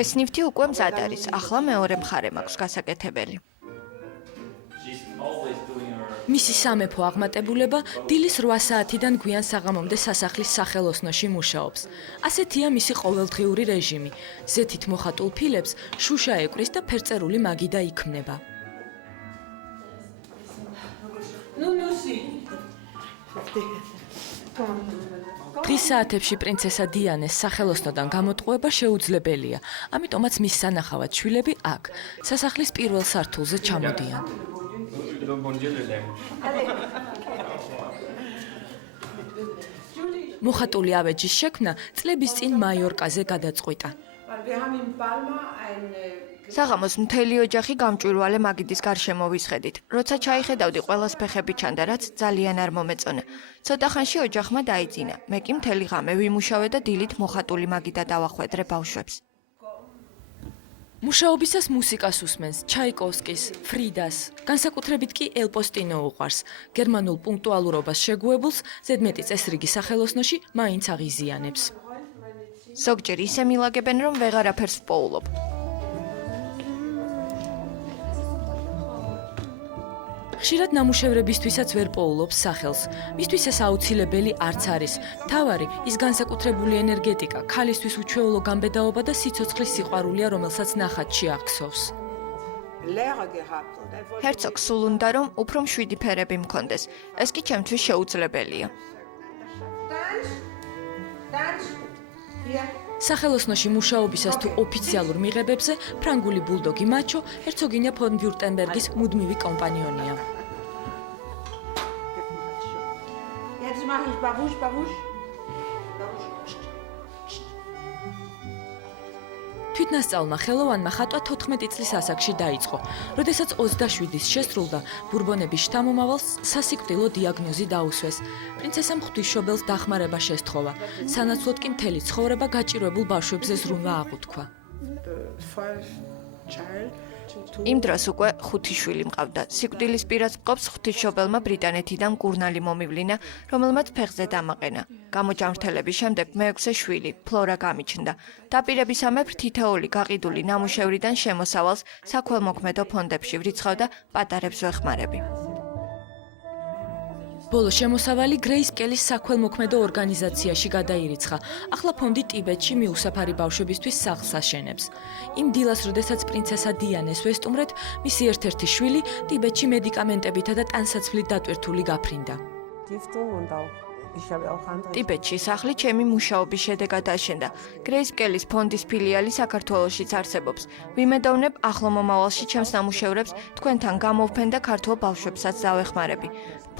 ეს ნივთი უკვე მზად არის, ახლა მეორე მხარე მაქვს გასაკეთებელი. მისი სამეფო აღმატებულება დილის 8 საათიდან გვიან საღამომდე სასახლის სახელოსნოში მუშაობს. ასეთია მისი ყოველდღიური რეჟიმი. ზეთით მოხატულ ფილებს შუშა ეკრის და ფერწერული მაგიდა იქმნება. დღის საათებში პრინცესა დიანეს სახელოსნოდან გამოტყუება შეუძლებელია, ამიტომაც მის სანახავად შვილები აქ, სასახლის პირველ სართულზე ჩამოდიან. მოხატული ავეჯის შექმნა წლების წინ მაიორკაზე გადაწყვიტა. საღამოს მთელი ოჯახი გამჭვირვალე მაგიდის გარშემო ვისხედით. როცა ჩაიხედავდი, ყველას ფეხები ჩანდა, რაც ძალიან არ მომეწონა. ცოტა ხანში ოჯახმა დაიძინა. მე კი მთელი ღამე ვიმუშავე და დილით მოხატული მაგიდა დავახვედრე ბავშვებს. მუშაობისას მუსიკას უსმენს, ჩაიკოვსკის, ფრიდას, განსაკუთრებით კი ელპოსტინო უყვარს. გერმანულ პუნქტუალურობას შეგუებულს ზედმეტი წესრიგი სახელოსნოში მაინც აღიზიანებს. ზოგჯერ ისე მილაგებენ, რომ ვეღარაფერს ვპოულობ. ხშირად ნამუშევრებისთვისაც ვერ პოულობს სახელს. მისთვის ეს აუცილებელი არც არის. მთავარი ის განსაკუთრებული ენერგეტიკა, ქალისთვის უჩვეულო გამბედაობა და სიცოცხლის სიყვარულია, რომელსაც ნახატში აღსოვს. ჰერცოგს სულ უნდა, რომ უფრო მშვიდი ფერები მქონდეს. ეს კი ჩემთვის შეუძლებელია. სახელოსნოში მუშაობისას თუ ოფიციალურ მიღებებზე ფრანგული ბულდოგი მაჩო ჰერცოგინია ფონ ვიურტემბერგის მუდმივი კომპანიონია. თვითნასწავლმა ხელოვანმა ხატვა 14 წლის ასაკში დაიწყო. როდესაც 27-ის შესრულდა, ბურბონების შთამომავალს სასიკვდილო დიაგნოზი დაუსვეს. პრინცესამ ღვთისმშობელს დახმარება შესთხოვა. სანაცვლოდ კი მთელი ცხოვრება გაჭირვებულ ბავშვებზე ზრუნვა აღუთქვა. იმ დროს უკვე 5 შვილი მყავდა. სიკვდილის პირას მყოფს ღვთისმშობელმა ბრიტანეთიდან მკურნალი მომივლინა, რომელმაც ფეხზე დამაყენა. გამოჯანმრთელების შემდეგ მეექვსე შვილი, ფლორა გამიჩნდა. დაპირებისამებრ თითოეული გაყიდული ნამუშევრიდან შემოსავალს საქველმოქმედო ფონდებში ვრიცხავდა, პატარებს ვეხმარები. ბოლო შემოსავალი გრეისკელის საქველმოქმედო ორგანიზაციაში გადაირიცხა. ახლა ფონდი ტიბეტში მიუსაფარი ბავშვებისთვის სახლს აშენებს. იმ დილას, როდესაც პრინცესა დიანეს ვესტუმრეთ, მისი ერთ-ერთი შვილი ტიბეტში მედიკამენტებითა და ტანსაცმლით დატვირთული გაფრინდა. ტიბეტში სახლი ჩემი მუშაობის შედეგად აშენდა. გრეისკელის ფონდის ფილიალი საქართველოშიც არსებობს. ვიმედოვნებ, ახლო მომავალში ჩემს ნამუშევრებს თქვენთან გამოვფენ და ქართულ ბავშვებსაც დავეხმარები.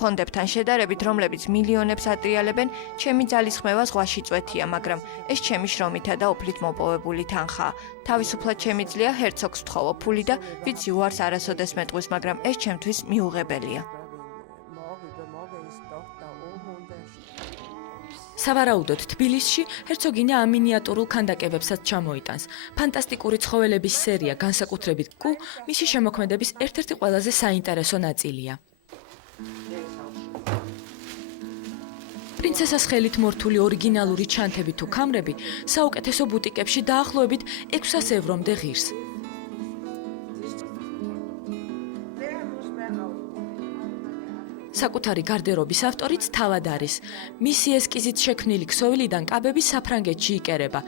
ფონდებთან შედარებით, რომლებიც მილიონებს ატრიალებენ, ჩემი ძალისხმევა ზღვაში წვეთია, მაგრამ ეს ჩემი შრომითა და ოფლით მოპოვებული თანხაა. თავისუფლად შემიძლია ჰერცოგს ვთხოვო ფული და ვიცი უარს არასოდეს მეტყვის, მაგრამ ეს ჩემთვის მიუღებელია. სავარაუდოდ თბილისში ჰერცოგინია ამ მინიატურულ ქანდაკებებსაც ჩამოიტანს. ფანტასტიკური ცხოველების სერია, განსაკუთრებით კუ, მისი შემოქმედების ერთ-ერთი ყველაზე საინტერესო ნაწილია. პრინცესას ხელით მორთული ორიგინალური ჩანთები თუ ქამრები საუკეთესო ბუტიკებში დაახლოებით 600 ევრომდე ღირს. საკუთარი გარდერობის ავტორიც თავად არის. მისი ესკიზით შექმნილი ქსოვილიდან კაბები საფრანგეთში იკერება.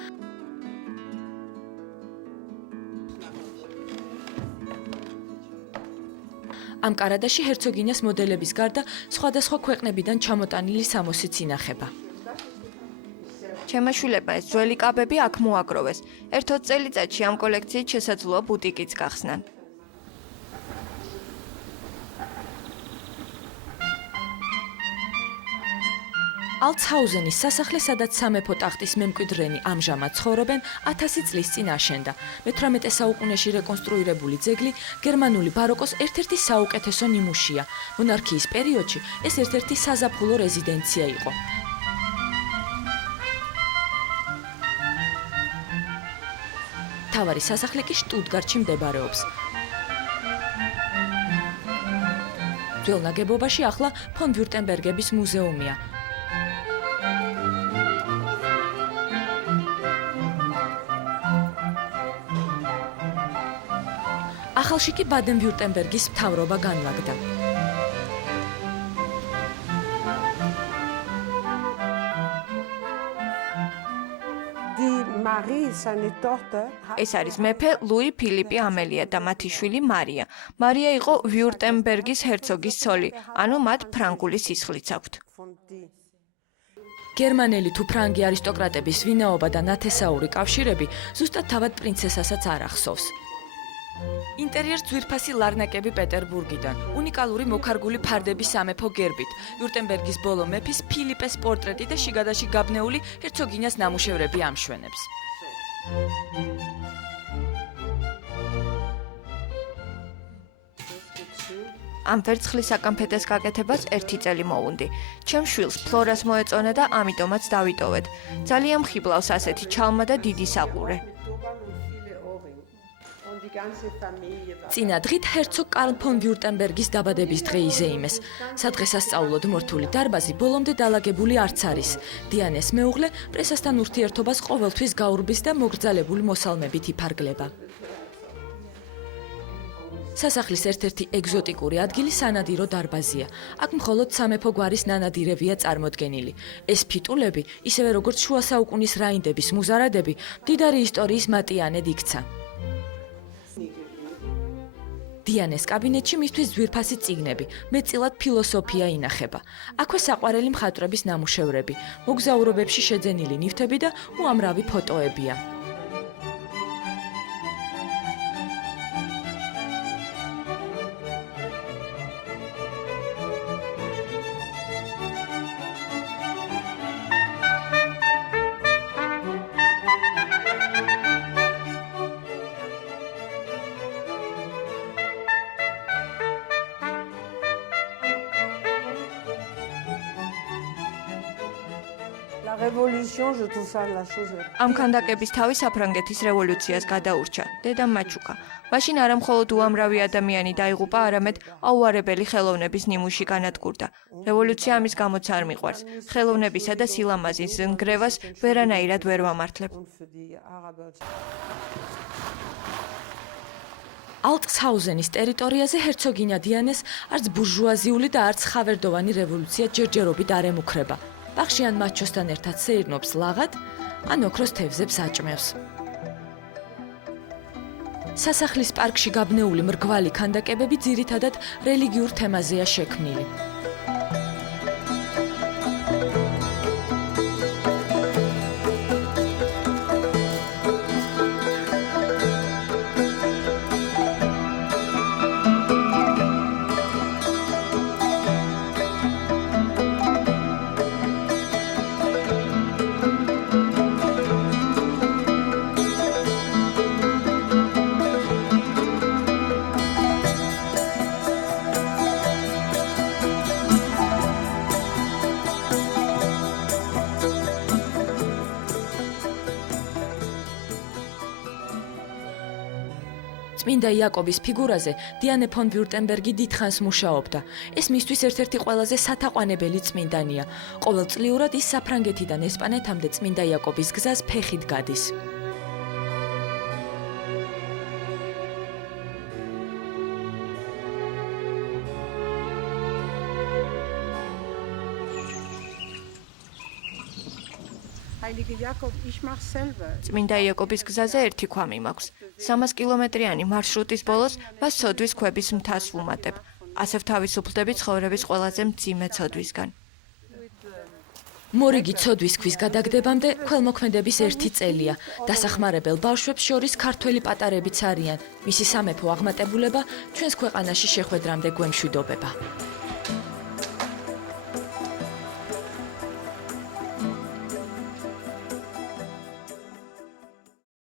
ამ კარადაში ჰერცოგინიას მოდელების გარდა სხვადასხვა ქვეყნებიდან ჩამოტანილი სამოსიც ინახება. ჩემმა შვილებმა ეს ძველი კაბები აქ მოაგროვეს. ერთ-20 წელიწადში ამ კოლექციით შესაძლოა ბუტიკიც გახსნან. ალცჰაუზენის სასახლე, სადაც სამეფო ტახტის მემკვიდრენი ამჟამად ცხოვრობენ, 1000 წლის წინ აშენდა. მე-18 საუკუნეში რეკონსტრუირებული ძეგლი გერმანული ბაროკოს ერთ-ერთი საუკეთესო ნიმუშია. მონარქიის პერიოდში ეს ერთ-ერთი საზაფხულო რეზიდენცია იყო. მთავარი სასახლე კი შტუტგარტში მდებარეობს. ძველ ნაგებობაში ახლა ფონ ვიურტემბერგების მუზეუმია. ახალში კი ბადენ-ვიურტემბერგის მთავრობა განლაგდა. ეს არის მეფე ლუი ფილიპი ამელია და მათი შვილი მარია. მარია იყო ვიურტემბერგის ჰერცოგის ცოლი, ანუ მათ ფრანგული სისხლიც აქვთ. გერმანელი თუ ფრანგი არისტოკრატების ვინაობა და ნათესაური კავშირები ზუსტად თავად პრინცესასაც არ ახსოვს. ინტერიერს ძვირფასი ლარნაკები პეტერბურგიდან, უნიკალური მოქარგული ფარდების სამეფო გერბით, ვიურტემბერგის ბოლო მეფის ფილიპეს პორტრეტი და შიგადაში გაბნეული ჰერცოგინიას ნამუშევრები ამშვენებს. ამ ვერცხლის საკამფეტეს გაკეთებას 1 წელი მოუნდი. ჩემ შვილს ფლორას მოეწონა და ამიტომაც დავიტოვეთ. ძალიან მხიბლავს ასეთი ჩალმა და დიდი საყურე. წინა დღით ჰერცოგ კარლ ფონ ვიურტემბერგის დაბადების დღე იზეიმეს. სადღესასწაულოდ მორთული დარბაზი ბოლომდე დალაგებული არც არის. დიანეს მეუღლე პრესასთან ურთიერთობას ყოველთვის გაურბის და მოგრძალებული მოსალმებით იფარგლება. სასახლის ერთ-ერთი ეგზოტიკური ადგილი სანადირო დარბაზია. აქ მხოლოდ სამეფო გვარის ნანადირებია წარმოდგენილი. ეს ფიტულები, ისევე როგორც შუა საუკუნის რაინდების მუზარადები, მდიდარი ისტორიის მატიანედ იქცა. დიანეს კაბინეტში მისთვის ძვირფასი წიგნები, მეტწილად ფილოსოფია ინახება. აქვე საყვარელი მხატვრების ნამუშევრები, მოგზაურობებში შეძენილი ნივთები და უამრავი ფოტოებია. ამ ქანდაკების თავი საფრანგეთის რევოლუციას გადაურჩა, დედა მაჩუკა. მაშინ არა მხოლოდ უამრავი ადამიანი დაიღუპა, არამედ აუარებელი ხელოვნების ნიმუში განადგურდა. რევოლუცია ამის გამოც არ მიყვარს. ხელოვნებისა და სილამაზის ნგრევას ვერანაირად ვერ ვამართლებ. ალტსჰაუზენის ტერიტორიაზე ჰერცოგინია დიანეს არც ბურჟუაზიული და არც ხავერდოვანი რევოლუცია ჯერჯერობით არ ემუქრება. ბაღში ან მაჩოსთან ერთად სეირნობს ლაღად, ან ოქროს თევზებს აჭმევს. სასახლის პარკში გაბნეული მრგვალი ქანდაკებები ძირითადად რელიგიურ თემაზეა შექმნილი. წმინდა იაკობის ფიგურაზე დიანე ფონ ვიურტემბერგი დიდხანს მუშაობდა. ეს მისთვის ერთ-ერთი ყველაზე სათაყვანებელი წმინდანია. ყოველწლიურად ის საფრანგეთიდან ესპანეთამდე წმინდა იაკობის გზას ფეხით გადის. წმინდა იაკობის გზაზე ერთი ქვამი მაქვს. 300 კილომეტრიანი მარშრუტის ბოლოს მას ცოდვის ქვების მთას ვუმატებ. ასევ თავისუფლდები ცხოვრების ყველაზე მძიმე ცოდვისგან. მორიგი ცოდვის ქვის გადაგდებამდე ქველმოქმედების 1 წელია. დასახმარებელ ბავშვებს შორის ქართველი პატარებიც არიან. მისი სამეფო აღმატებულება ჩვენს ქვეყანაში შეხვედრამდე გვემშვიდობება.